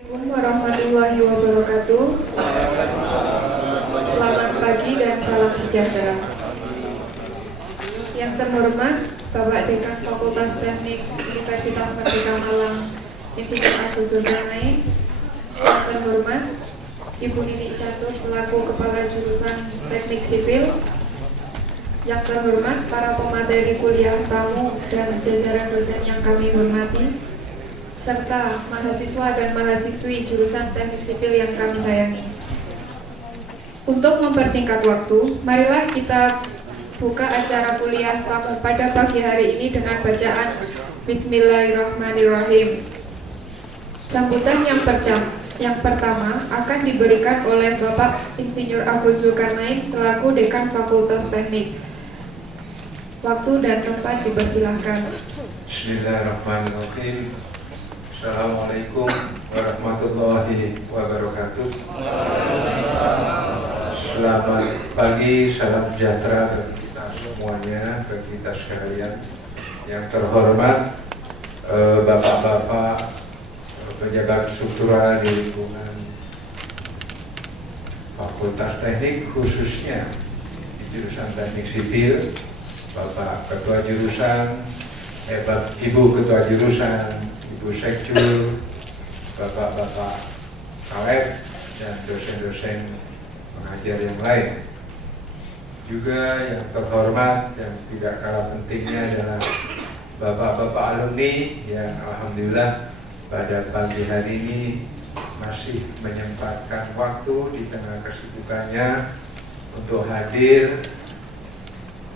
Assalamualaikum warahmatullahi wabarakatuh. Selamat pagi dan salam sejahtera. Yang terhormat Bapak Dekan Fakultas Teknik Universitas Merdeka Malang Insinyur Agus Zulkarnain. Yang terhormat Ibu Nini Catur selaku Kepala Jurusan Teknik Sipil. Yang terhormat para pemateri kuliah, tamu, dan jajaran dosen yang kami hormati, serta mahasiswa dan mahasiswi jurusan Teknik Sipil yang kami sayangi. Untuk mempersingkat waktu, marilah kita buka acara kuliah tamu pada pagi hari ini dengan bacaan Bismillahirrahmanirrahim. Sambutan yang pertama akan diberikan oleh Bapak Insinyur Agus Zulkarnain selaku Dekan Fakultas Teknik. Waktu dan tempat dipersilahkan. Bismillahirrahmanirrahim. Assalamualaikum warahmatullahi wabarakatuh. Selamat pagi, salam sejahtera bagi kita semuanya, bagi kita sekalian. Yang terhormat Bapak-bapak pejabat struktural di lingkungan Fakultas Teknik, khususnya di jurusan Teknik Sipil, Bapak Ketua Jurusan, Ibu Ketua Jurusan, Ibu Sekjur, Bapak-bapak Kaleb, dan dosen-dosen pengajar yang lain. Juga yang terhormat dan tidak kalah pentingnya adalah Bapak-bapak alumni yang alhamdulillah pada pagi hari ini masih menyempatkan waktu di tengah kesibukannya untuk hadir,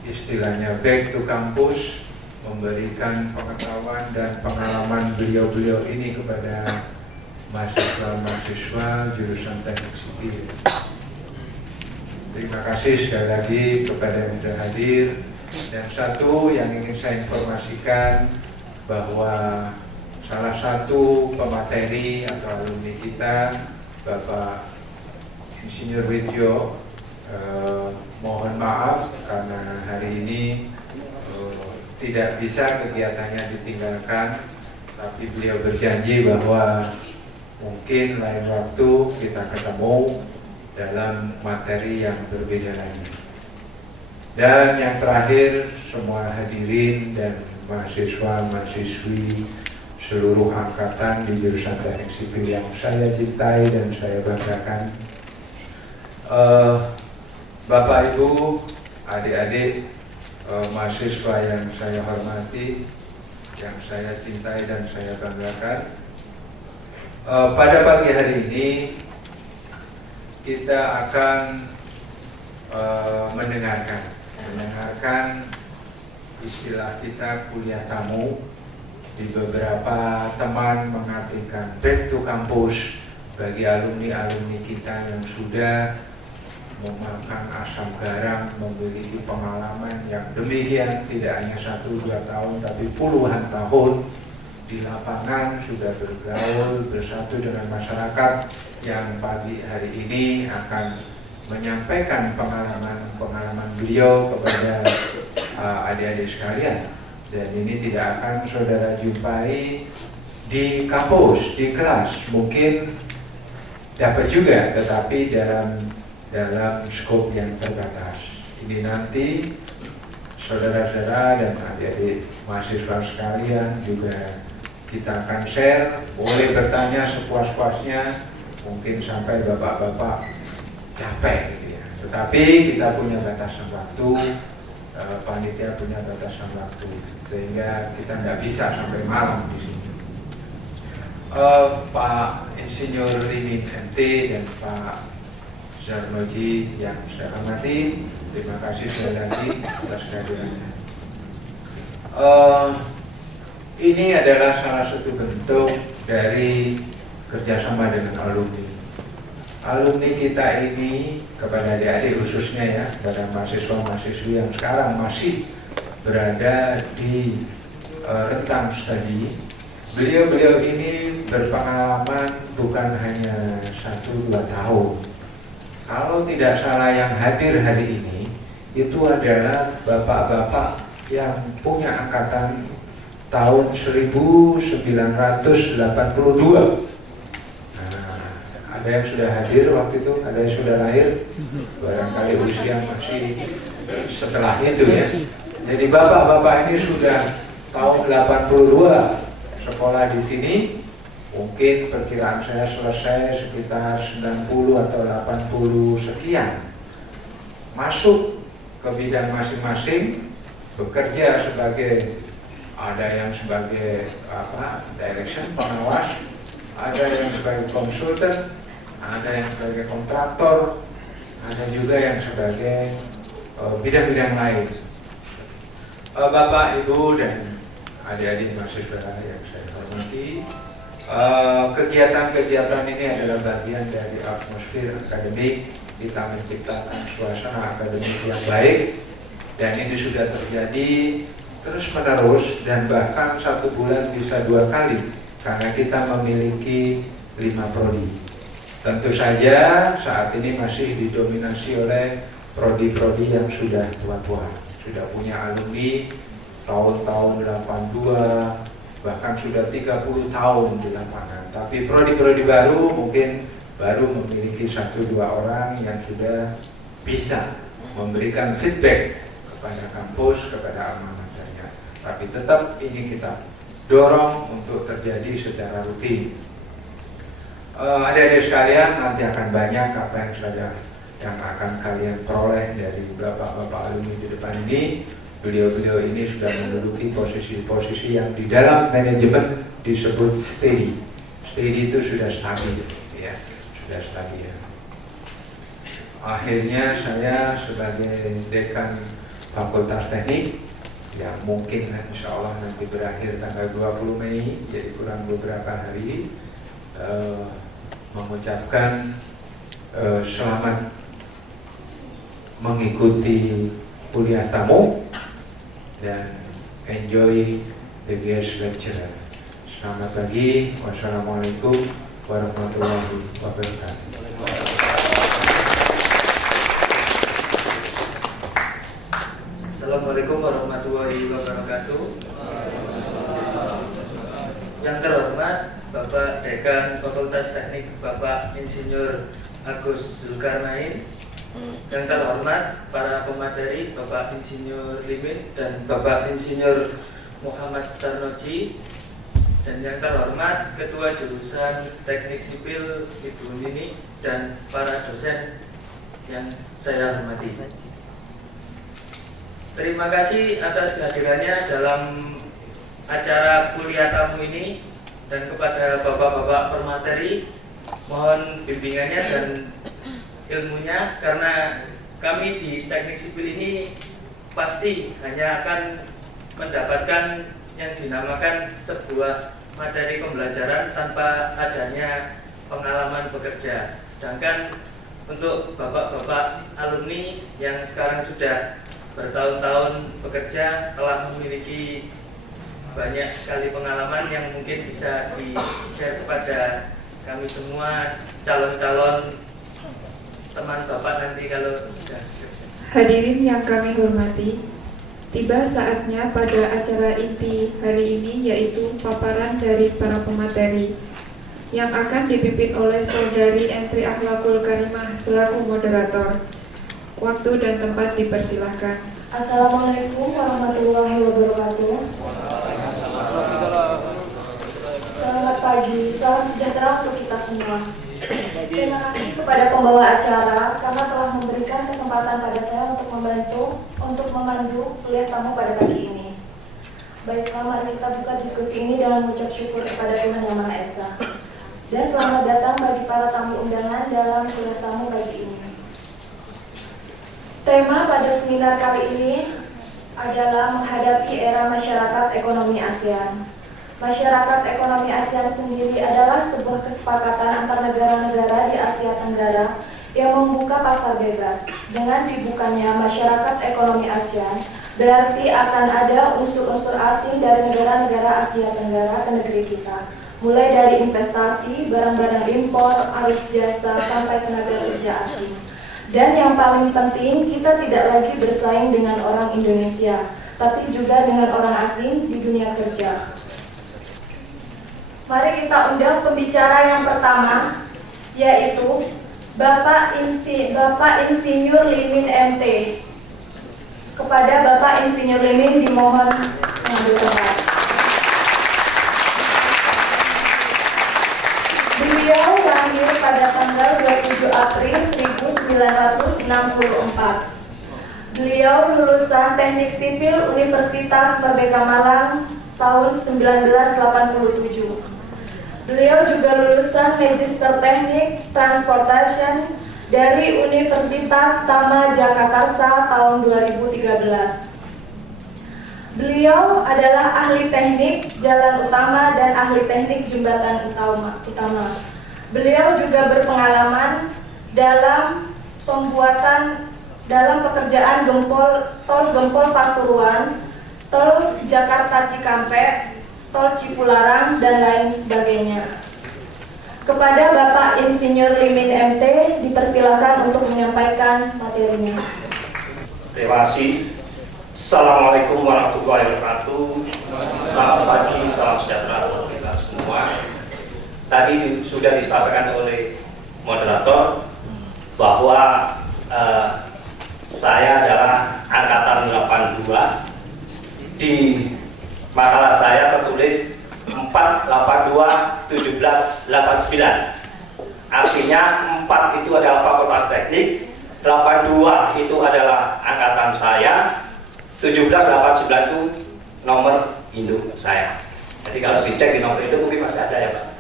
istilahnya back to campus, memberikan pengetahuan dan pengalaman beliau-beliau ini kepada mahasiswa-mahasiswa jurusan Teknik Sipil. Terima kasih sekali lagi kepada yang sudah hadir. Dan satu yang ingin saya informasikan bahwa salah satu pemateri atau alumni kita, Bapak Insinyur Widjo, mohon maaf karena hari ini tidak bisa kegiatannya ditinggalkan, tapi beliau berjanji bahwa mungkin lain waktu kita ketemu dalam materi yang berbeda lagi. Dan yang terakhir, semua hadirin dan mahasiswa-mahasiswi seluruh angkatan di jurusan Teknik Sipil yang saya cintai dan saya banggakan, Bapak Ibu, adik-adik, mahasiswa yang saya hormati, yang saya cintai dan saya banggakan, pada pagi hari ini kita akan mendengarkan istilah kita kuliah tamu. Di beberapa teman mengartikan back to campus bagi alumni-alumni kita yang sudah memakan asam garam, memiliki pengalaman yang demikian, tidak hanya 1-2 tahun tapi puluhan tahun di lapangan, sudah bergaul bersatu dengan masyarakat, yang pagi hari ini akan menyampaikan pengalaman beliau kepada adik-adik sekalian. Dan ini tidak akan saudara jumpai di kampus, di kelas, mungkin dapat juga, tetapi dalam skop yang terbatas. Ini nanti saudara-saudara dan adik-adik mahasiswa sekalian juga kita akan share, boleh bertanya sepuas-puasnya, mungkin sampai bapak-bapak capek gitu ya. Tetapi kita punya batasan waktu, panitia punya batasan waktu, sehingga kita tidak bisa sampai malam di sini. Pak Insinyur Limin MT dan Pak Zarnoji yang saya hormati, terima kasih sekali lagi atas kehadirannya. Ini adalah salah satu bentuk dari kerjasama dengan alumni. Alumni kita ini, kepada adik-adik khususnya ya, kepada mahasiswa-mahasiswi yang sekarang masih berada di rentang studi, beliau-beliau ini berpengalaman bukan hanya 1-2 tahun. Kalau tidak salah yang hadir hari ini itu adalah bapak-bapak yang punya angkatan tahun 1982. Ada yang sudah hadir waktu itu, ada yang sudah lahir, barangkali usia masih setelah itu ya. Jadi bapak-bapak ini sudah tahun 82 sekolah di sini. Mungkin perkiraan saya selesai sekitar 90 atau 80 sekian. Masuk ke bidang masing-masing, bekerja sebagai, ada yang sebagai direction, pengawas, ada yang sebagai konsultan, ada yang sebagai kontraktor, ada juga yang sebagai bidang-bidang lain. Bapak, Ibu, dan adik-adik mahasiswa yang saya hormati, kegiatan-kegiatan ini adalah bagian dari atmosfer akademik. Kita menciptakan suasana akademik yang baik, dan ini sudah terjadi terus-menerus, dan bahkan 1 bulan bisa 2 kali karena kita memiliki 5 prodi. Tentu saja saat ini masih didominasi oleh prodi-prodi yang sudah tua-tua, sudah punya alumni tahun-tahun 82, bahkan sudah 30 tahun di lapangan. Tapi prodi-prodi baru mungkin baru memiliki 1-2 orang yang sudah bisa memberikan feedback kepada kampus, kepada alma maternya. Tapi tetap ini kita dorong untuk terjadi secara rutin. Adik-adik sekalian, nanti akan banyak apa yang akan kalian peroleh dari bapak-bapak alumni di depan ini. Beliau-beliau ini sudah menduduki posisi-posisi yang di dalam manajemen disebut steady. Steady itu sudah stabil, ya, sudah stabil. Akhirnya saya sebagai dekan Fakultas Teknik, yang mungkin insya Allah nanti berakhir tanggal 20 Mei, jadi kurang beberapa hari, mengucapkan selamat mengikuti kuliah tamu dan enjoy the guest lecturer. Selamat pagi, wassalamualaikum warahmatullahi wabarakatuh. Assalamualaikum warahmatullahi wabarakatuh. Yang terhormat Bapak Dekan Fakultas Teknik Bapak Insinyur Agus Zulkarnain, yang terhormat para pemateri Bapak Insinyur Limin dan Bapak Insinyur Muhammad Sarnoji, dan yang terhormat Ketua Jurusan Teknik Sipil Ibu Nini dan para dosen yang saya hormati. Terima kasih atas kehadirannya dalam acara kuliah tamu ini, dan kepada bapak-bapak permateri mohon bimbingannya dan ilmunya, karena kami di teknik sipil ini pasti hanya akan mendapatkan yang dinamakan sebuah materi pembelajaran tanpa adanya pengalaman bekerja. Sedangkan untuk bapak-bapak alumni yang sekarang sudah bertahun-tahun bekerja, telah memiliki banyak sekali pengalaman yang mungkin bisa di-share kepada kami semua calon-calon teman bapak nanti kalau sudah. Hadirin yang kami hormati, tiba saatnya pada acara inti hari ini, yaitu paparan dari para pemateri yang akan dipimpin oleh Saudari Entri Akhlakul Karimah selaku moderator. Waktu dan tempat dipersilahkan. Assalamualaikum warahmatullahi wabarakatuh. Selamat pagi, salam sejahtera untuk kita semua. Terima kasih kepada pembawa acara karena telah memberikan kesempatan pada saya untuk memandu kuliah tamu pada pagi ini. Baiklah, mari kita buka diskusi ini dengan mengucap syukur kepada Tuhan Yang Maha Esa. Dan selamat datang bagi para tamu undangan dalam kuliah tamu pagi ini. Tema pada seminar kali ini adalah menghadapi era masyarakat ekonomi ASEAN. Masyarakat ekonomi ASEAN sendiri adalah sebuah kesepakatan antar negara-negara di Asia Tenggara yang membuka pasar bebas. Dengan dibukanya masyarakat ekonomi ASEAN, berarti akan ada unsur-unsur asing dari negara-negara Asia Tenggara ke negeri kita. Mulai dari investasi, barang-barang impor, arus jasa, sampai tenaga kerja asing. Dan yang paling penting, kita tidak lagi bersaing dengan orang Indonesia, tapi juga dengan orang asing di dunia kerja. Mari kita undang pembicara yang pertama, yaitu Bapak Insinyur Limin MT. Kepada Bapak Insinyur Limin dimohon mengambil tempat. Beliau lahir pada tanggal 27 April 1964. Beliau lulusan Teknik Sipil Universitas Merdeka Malang tahun 1987. Beliau juga lulusan Magister Teknik Transportation dari Universitas Tama Jagakarsa tahun 2013. Beliau adalah ahli teknik jalan utama dan ahli teknik jembatan utama. Beliau juga berpengalaman dalam pekerjaan tol Gempol Pasuruan, tol Jakarta Cikampek, tol Cipularang, dan lain sebagainya. Kepada Bapak Insinyur Limin MT dipersilakan untuk menyampaikan materinya. Terima kasih. Assalamualaikum warahmatullahi wabarakatuh. Selamat pagi, salam sejahtera untuk kita semua. Tadi sudah disampaikan oleh moderator bahwa saya adalah angkatan 82. Di makalah saya tertulis 482-1789. Artinya 4 itu adalah Fakultas Teknik, 82 itu adalah angkatan saya, 17-89 itu nomor induk saya. Jadi kalau dicek di nomor induk mungkin masih ada ya Pak.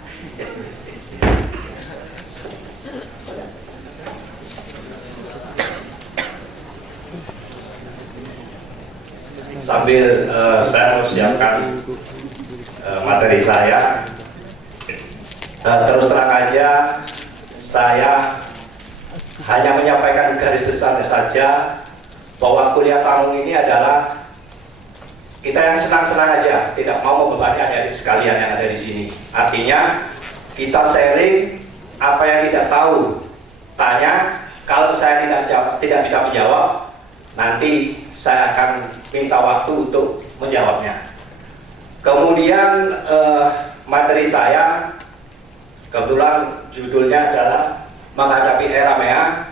Sambil saya mempersiapkan materi saya, terus terang aja saya hanya menyampaikan garis besarnya saja bahwa kuliah tamu ini adalah kita yang senang-senang aja, tidak mau membebani adik-adik sekalian yang ada di sini. Artinya kita sharing apa yang tidak tahu, tanya. Kalau saya tidak bisa menjawab, nanti saya akan minta waktu untuk menjawabnya. Kemudian materi saya kebetulan judulnya adalah menghadapi era MEA,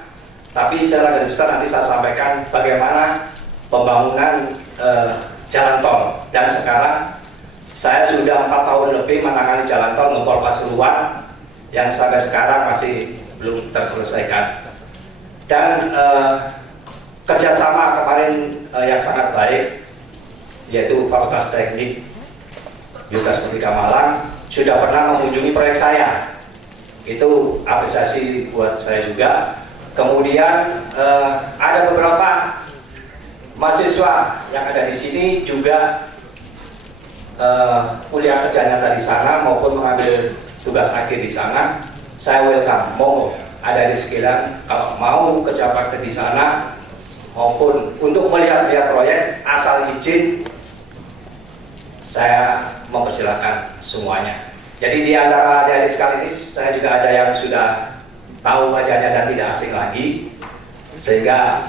tapi secara garis besar nanti saya sampaikan bagaimana pembangunan jalan tol. Dan sekarang saya sudah 4 tahun lebih menangani jalan tol Gempol Pasuruan yang sampai sekarang masih belum terselesaikan. Dan kerjasama kemarin yang sangat baik, yaitu Fakultas Teknik Universitas Merdeka Malang sudah pernah mengunjungi proyek saya. Itu apresiasi buat saya juga. Kemudian ada beberapa mahasiswa yang ada di sini juga kuliah kerja nyata di sana maupun mengambil tugas akhir di sana. Saya welcome, monggo ada di sekalian kalau mau kerja praktek di sana maupun untuk melihat-lihat proyek asal izin, saya mempersilahkan semuanya. Jadi di antara adik-adik sekali ini saya juga ada yang sudah tahu wajahnya dan tidak asing lagi, sehingga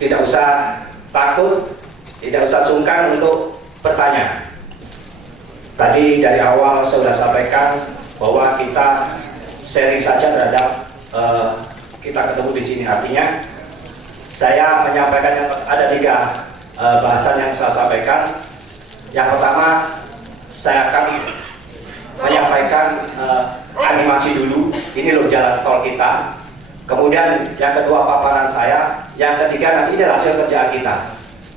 tidak usah takut, tidak usah sungkan untuk bertanya. Tadi dari awal saya sudah sampaikan bahwa kita sharing saja terhadap kita ketemu di sini. Artinya saya menyampaikan yang ada 3 bahasan yang saya sampaikan. Yang pertama, saya akan menyampaikan animasi dulu. Ini loh jalan tol kita. Kemudian yang kedua paparan saya. Yang ketiga nanti ini hasil kerjaan kita.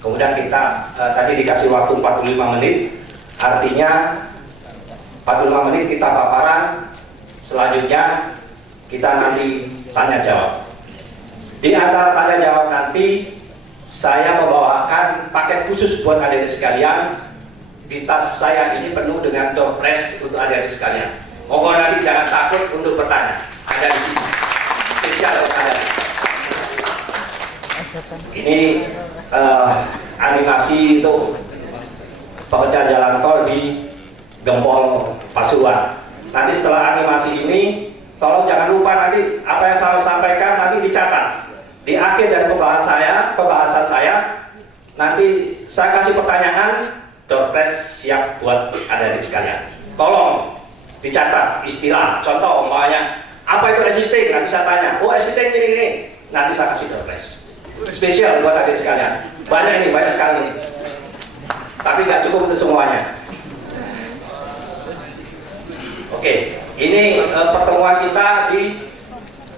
Kemudian kita tadi dikasih waktu 45 menit. Artinya 45 menit kita paparan. Selanjutnya kita nanti tanya jawab. Di antara tanya jawab nanti saya membawakan paket khusus buat adik-adik sekalian. Di tas saya ini penuh dengan door prize untuk adik-adik sekalian. Mohon nanti jangan takut untuk bertanya. Ada di sini. Spesial untuk Anda. Ini animasi untuk pekerjaan jalan tol di Gempol Pasuruan. Nanti setelah animasi ini, tolong jangan lupa nanti apa yang saya sampaikan nanti dicatat. Di akhir dari pembahasan saya, nanti saya kasih pertanyaan. Doorpress siap buat adik-adik sekalian. Tolong dicatat istilah. Contoh umpamanya Apa itu existing? Nanti saya tanya. Oh, existing ini. Nanti saya kasih door prize. Spesial buat adik sekalian. Banyak ini, banyak sekali. Tapi nggak cukup untuk semuanya. Oke, ini pertemuan kita di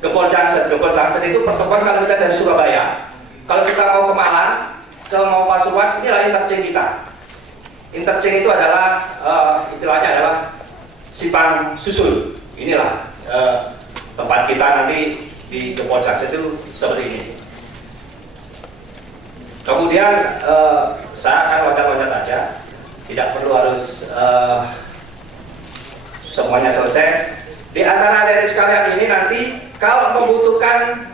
Gempol Junction. Gempol Junction itu pertemuan kalau kita dari Surabaya. Kalau kita mau ke Malang, mau Pasuruan, inilah interchange kita. Interchange itu adalah istilahnya adalah simpang susun. Inilah tempat kita nanti di Gempol Junction itu seperti ini. Kemudian saya akan loncat-loncat aja, tidak perlu harus semuanya selesai. Di antara dari sekalian ini nanti kalau membutuhkan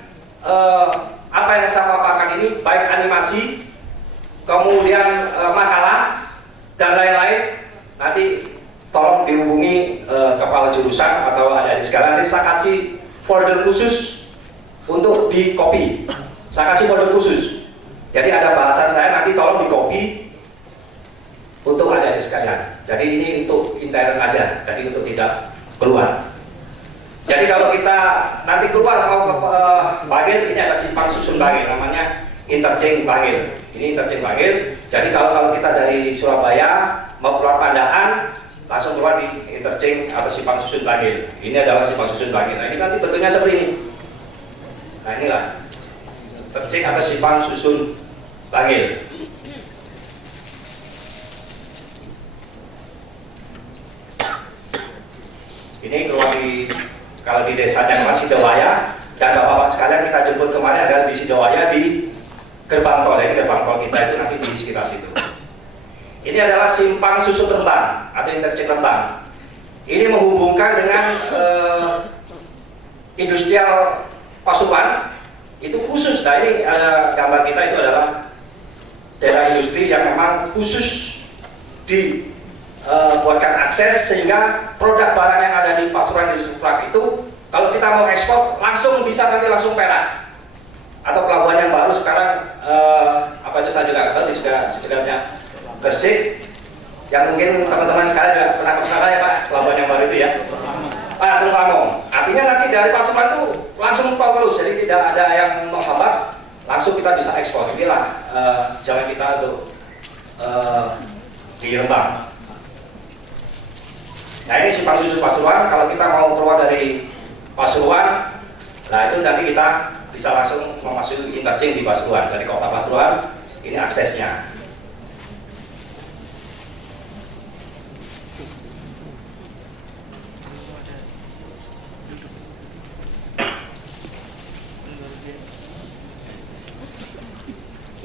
apa yang saya paparkan ini, baik animasi, kemudian makalah dan lain-lain, nanti tolong dihubungi kepala jurusan atau adik-adik sekalian. Nanti saya kasih folder khusus untuk di copy. Saya kasih folder khusus. Jadi ada bahasan saya, nanti tolong di copy untuk adik-adik sekalian. Jadi ini untuk intern aja, jadi untuk tidak keluar. Jadi kalau kita nanti keluar mau ke Bagel, ini ada simpang susun Bagel, namanya interchange Bagel. Ini interchange Bagel. Jadi kalau kita dari Surabaya mau keluar Pandaan, langsung keluar di interchange atau simpang susun Bagel. Ini adalah simpang susun Bagel. Nah, ini nanti bentuknya seperti ini. Nah, inilah interchange atau simpang susun Bagel. Ini keluar kalau di desanya Sidowaya, dan bapak-bapak sekalian kita jemput kemarin adalah di Sidowaya di gerbang tol. Ini gerbang tol kita itu nanti di sekitar situ. Ini adalah simpang susun Rembang atau interchange Rembang. Ini menghubungkan dengan industrial Pasuruan. Itu khusus. Nah, ini gambar kita itu adalah daerah industri yang memang khusus buatkan akses sehingga produk barang yang ada di Pasuruan Industri Park itu kalau kita mau ekspor langsung bisa nanti langsung Perak atau pelabuhan yang baru sekarang apa itu saya juga tahu di sekitarnya Gresik yang mungkin teman-teman sekalian juga pernah ke sana ya Pak, pelabuhan yang baru itu ya Pak Tulung. Artinya nanti dari Pasuruan itu langsung terus, jadi tidak ada yang menghambat, langsung kita bisa ekspor. Inilah jalan kita untuk di Rembang. Nah, ini simpang susun Pasuruan. Kalau kita mau keluar dari Pasuruan, nah itu nanti kita bisa langsung memasuki interchange di Pasuruan. Dari kota Pasuruan, ini aksesnya.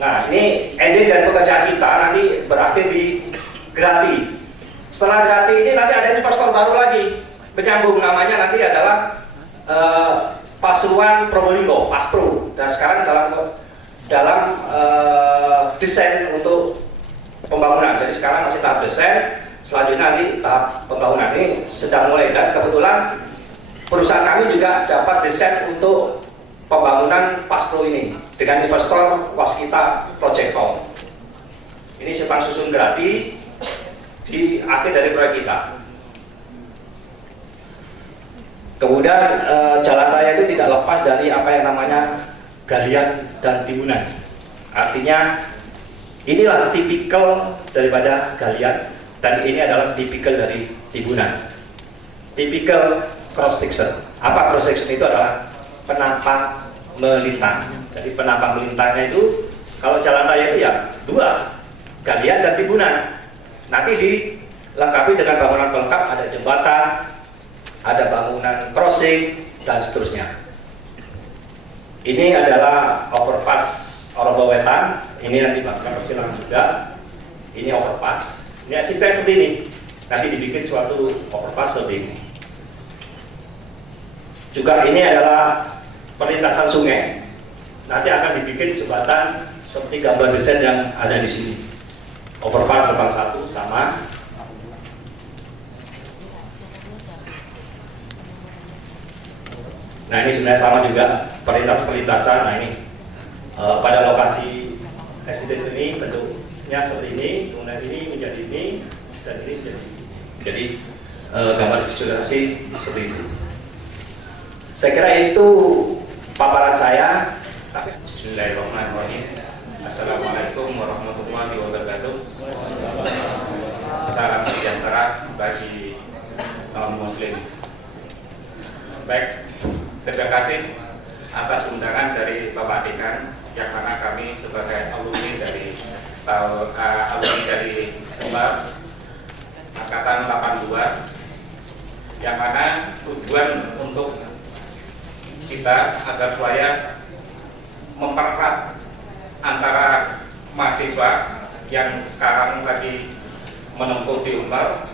Nah, ini ending dari pekerjaan kita nanti berakhir di Grati. Setelah Grati ini nanti ada investor baru lagi penyambung, namanya nanti adalah Pasuruan Probolinggo, Paspro. Dan sekarang dalam desain untuk pembangunan. Jadi sekarang masih tahap desain, selanjutnya nanti tahap pembangunan ini sedang mulai. Dan kebetulan perusahaan kami juga dapat desain untuk pembangunan Paspro ini dengan investor Waskita Project Home. Ini simpang susun Grati di akhir dari proyek kita. Kemudian jalan raya itu tidak lepas dari apa yang namanya galian dan timbunan. Artinya inilah tipikal daripada galian dan ini adalah tipikal dari timbunan. Tipikal cross section. Apa cross section itu adalah penampang melintang. Jadi penampang melintangnya itu kalau jalan raya itu ya dua, galian dan timbunan. Nanti dilengkapi dengan bangunan pelengkap, ada jembatan, ada bangunan crossing, dan seterusnya. Ini adalah overpass Orobowetan. Ini nanti bakal persilangan juga. Ini overpass. Ini sistem seperti ini. Nanti dibikin suatu overpass seperti ini. Juga ini adalah perlintasan sungai. Nanti akan dibikin jembatan seperti gambar desain yang ada di sini. Overpass Rembang 1 sama. Nah, ini sebenarnya sama juga perlintasan. Nah, ini pada lokasi SDT ini bentuknya seperti ini, kemudian ini menjadi ini, dan ini menjadi ini. Jadi gambar visualisasi seperti itu. Saya kira itu paparan saya. Bismillahirrahmanirrahim. Assalamualaikum warahmatullahi wabarakatuh. Salam sejahtera bagi kaum muslim. Baik, terima kasih atas undangan dari Bapak Dekan, yang mana kami sebagai alumni dari Unpar angkatan 82, yang mana tujuan untuk kita agar supaya mempererat antara mahasiswa yang sekarang lagi menempuh di Unpar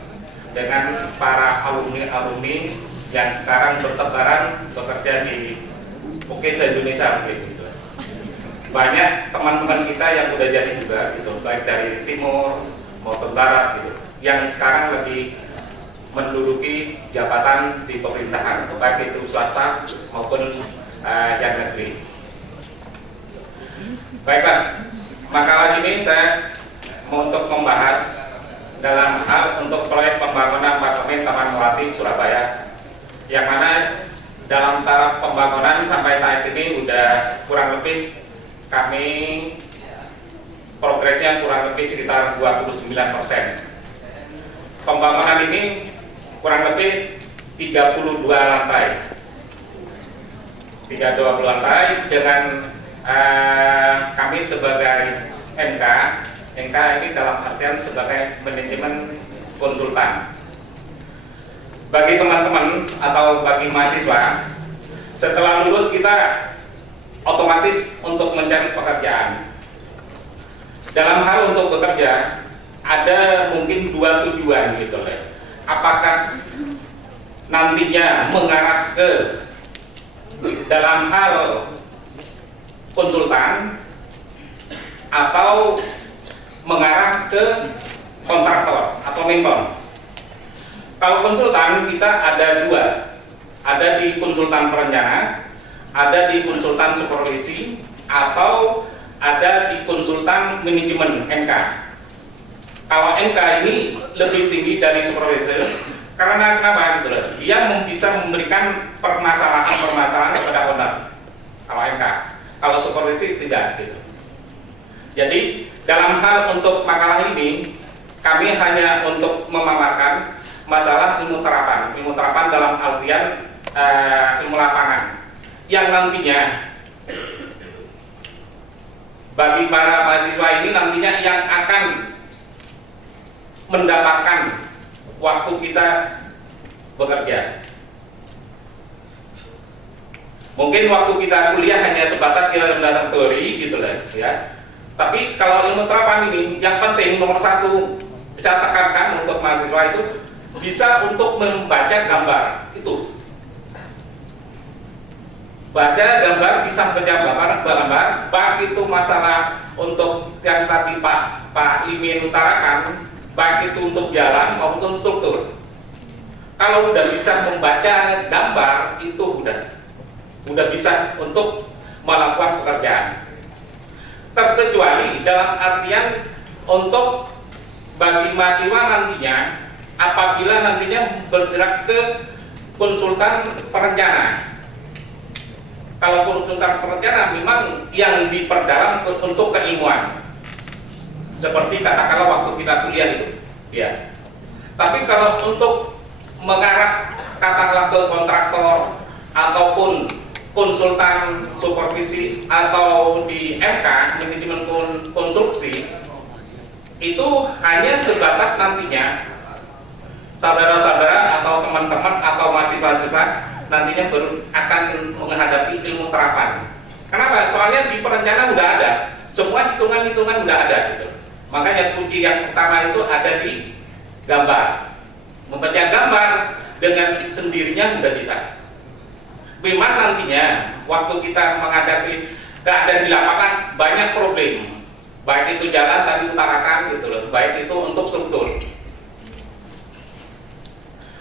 dengan para alumni-alumni yang sekarang bertebaran bekerja di se-Indonesia gitu. Banyak teman-teman kita yang udah jadi juga gitu, baik dari timur maupun barat gitu, yang sekarang lagi menduduki jabatan di pemerintahan, baik itu swasta maupun yang negeri. Baiklah, makalah ini saya mau untuk membahas dalam hal untuk proyek pembangunan apartemen Taman Melati Surabaya, yang mana dalam tahap pembangunan sampai saat ini udah kurang lebih kami progresnya kurang lebih sekitar 29%. Pembangunan ini kurang lebih 32 lantai. 32 lantai dengan kami sebagai NK ini dalam artian sebagai manajemen konsultan. Bagi teman-teman atau bagi mahasiswa, setelah lulus kita otomatis untuk mencari pekerjaan. Dalam hal untuk bekerja ada mungkin dua tujuan gitu loh. Apakah nantinya mengarah ke dalam hal konsultan atau mengarah ke kontraktor atau mentor. Kalau konsultan kita ada dua, ada di konsultan perencana, ada di konsultan supervisi, atau ada di konsultan manajemen NK. Kalau NK ini lebih tinggi dari supervisor, karena kenapa gitu loh? Dia bisa memberikan permasalahan-permasalahan kepada owner. Kalau NK, kalau supervisi tidak gitu. Jadi dalam hal untuk makalah ini kami hanya untuk memaparkan masalah ilmu terapan dalam artian ilmu lapangan, yang nantinya bagi para mahasiswa ini nantinya yang akan mendapatkan waktu kita bekerja. Mungkin waktu kita kuliah hanya sebatas kita mendapat teori gitu lah ya. Tapi kalau ilmu terapan ini yang penting nomor satu bisa tekankan untuk mahasiswa itu bisa untuk membaca gambar itu. Baca gambar, bisa baca gambar, baik itu masalah untuk yang tadi Pak Imin utarakan, baik itu untuk jalan maupun struktur. Kalau udah bisa membaca gambar itu udah bisa untuk melakukan pekerjaan. Terkecuali dalam artian untuk bagi mahasiswa nantinya apabila nantinya bergerak ke konsultan perencana. Kalau konsultan perencana memang yang diperdalam untuk keilmuan, seperti katakanlah waktu kita kuliah itu, ya. Tapi kalau untuk mengarah katakanlah ke kontraktor ataupun konsultan supervisi atau di MK manajemen konstruksi, itu hanya sebatas nantinya saudara-saudara atau teman-teman atau mahasiswa nantinya baru akan menghadapi ilmu terapan. Kenapa? Soalnya di perencana udah ada, semua hitungan-hitungan udah ada gitu. Makanya kunci yang pertama itu ada di gambar. Membaca gambar dengan sendirinya udah bisa. Memang nantinya waktu kita menghadapi keadaan di lapangan banyak problem. Baik itu jalan tadi utarakan gitu loh, baik itu untuk struktur.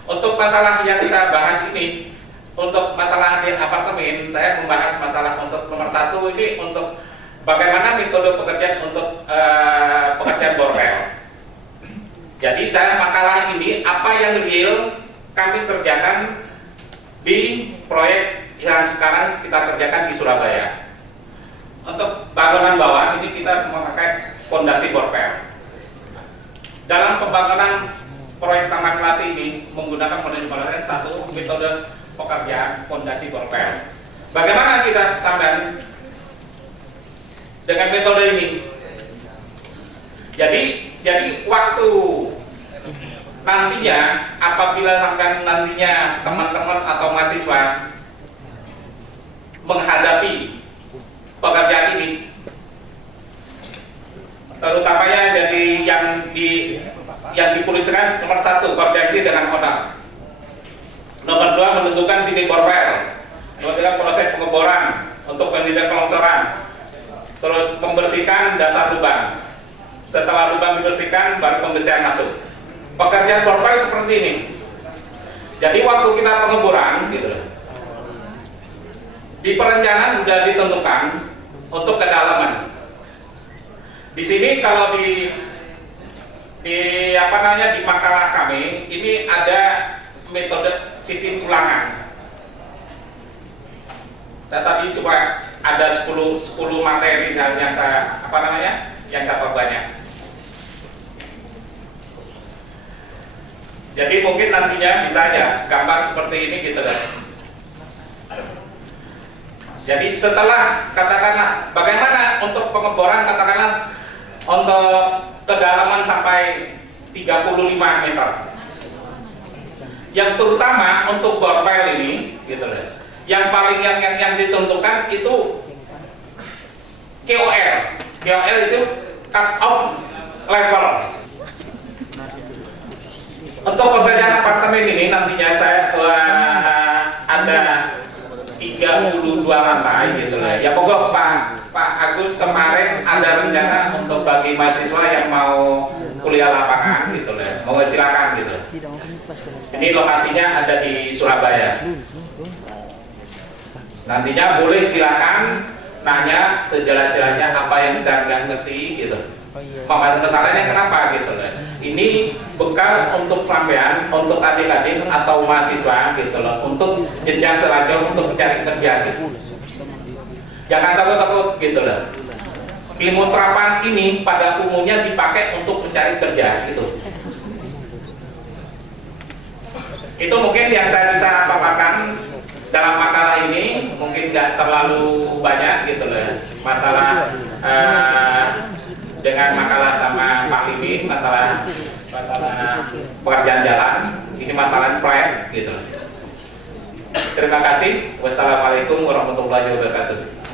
Untuk masalah yang saya bahas ini, untuk masalah di apartemen, saya membahas masalah untuk nomor satu ini untuk bagaimana metode pekerjaan untuk pekerjaan bordel. Jadi saya makalah ini apa yang real kami kerjakan di proyek yang sekarang kita kerjakan di Surabaya. Untuk bangunan bawah ini kita memakai fondasi borpel. Dalam pembangunan proyek Taman Melati ini menggunakan satu metode pekerjaan fondasi borpel. Bagaimana kita sampai dengan metode ini? Jadi waktu nantinya apabila sampai nantinya teman-teman atau mahasiswa menghadapi pekerjaan ini, terutamanya dari yang dipulihkan nomor 1 koordinasi dengan honor, nomor 2 menentukan titik borpel, nomor 3 proses pengeboran untuk penelitian kelongsoran, terus membersihkan dasar lubang. Setelah lubang dibersihkan baru pembersihan masuk. Pekerjaan borpel seperti ini. Jadi waktu kita pengeboran gitu loh, di perencanaan sudah ditentukan untuk kedalaman. Di sini kalau di makalah kami ini ada metode sistem tulangan. Saya tadi coba ada 10 materi yang saya perbanyak. Jadi mungkin nantinya bisa aja gambar seperti ini gitu kan. Jadi setelah katakanlah bagaimana untuk pengeboran katakanlah untuk kedalaman sampai 35 meter. Yang terutama untuk borpel ini gitu loh. Yang paling yang ditentukan itu KOL. KOL itu cut off level. Untuk perbedaan apartemen ini nantinya saya ada 32 lantai gitu lah. Ya pokok Pak Agus kemarin ada rencana untuk bagi mahasiswa yang mau kuliah lapangan gitu lah. Mau silakan gitu. Ini lokasinya ada di Surabaya. Nantinya boleh silakan nanya sejelas-jelasnya apa yang kita nggak ngerti gitu. Masalahnya kenapa gitu loh. Ini bekal untuk sampean, untuk adik-adik atau mahasiswa gitu loh, untuk jenjang selanjutnya untuk mencari kerja gitu. Jangan takut-takut gitu loh. Ilmu terapan ini pada umumnya dipakai untuk mencari kerja gitu. Itu mungkin yang saya bisa paparkan dalam makalah ini, mungkin nggak terlalu banyak gitu loh. Masalah dengan makalah sama Pak Limin, masalah pekerjaan jalan, ini masalah proyek gitu. Terima kasih. Wassalamualaikum warahmatullahi wabarakatuh.